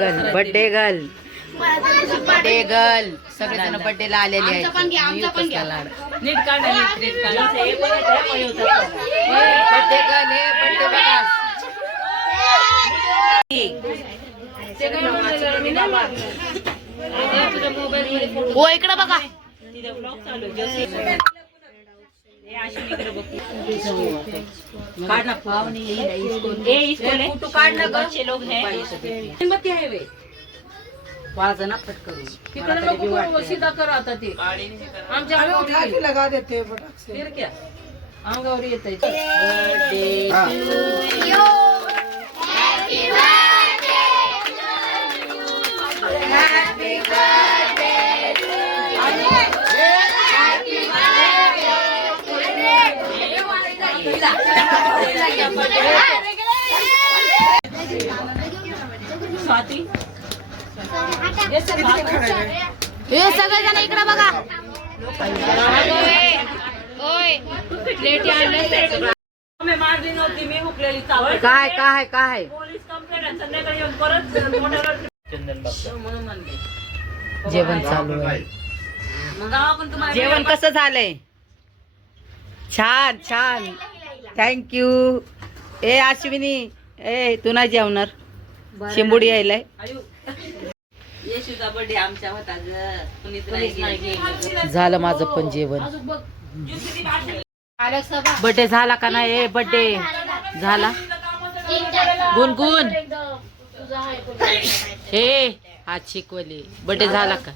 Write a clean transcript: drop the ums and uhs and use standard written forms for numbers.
Girl birthday girl birthday girl सगळेजण birthday ला आलेले आहेत. नीट काढा नीट काढा बर्थडे गर्ल हे बर्थडे बघा. हो इकडे बघा. काढना फोटो काढना बच्चे लोग हैं मेणबत्ती आहे वे वाजा ना फटकरू तिकडे नको सीधा कर आता ते आमच्या अंगावर लगा देते फिर क्या अंगावर येतंय बर्थडे स्वाती हे सगळेजण इकडे बघा. मारली नव्हती मी हुकलेली चावल काय काय काय पोलीस कंप्लेंट संध्याकाळी येऊन परत म्हणून म्हणले जेवण चालू आहे. मग आपण तुम्हाला जेवण कसं झालंय? छान छान थँक्यू. ए अश्विनी ए तू नाही जेवणार शिंबुडी यायलाय. येशूचा बर्थडे आमच्या होता ग कुणीच नाही झालं माझं पण जेवण. बर्थडे झाला का नाही? ए बर्थडे झाला गुणगुण हे आज शिकवली बर्थडे झाला का?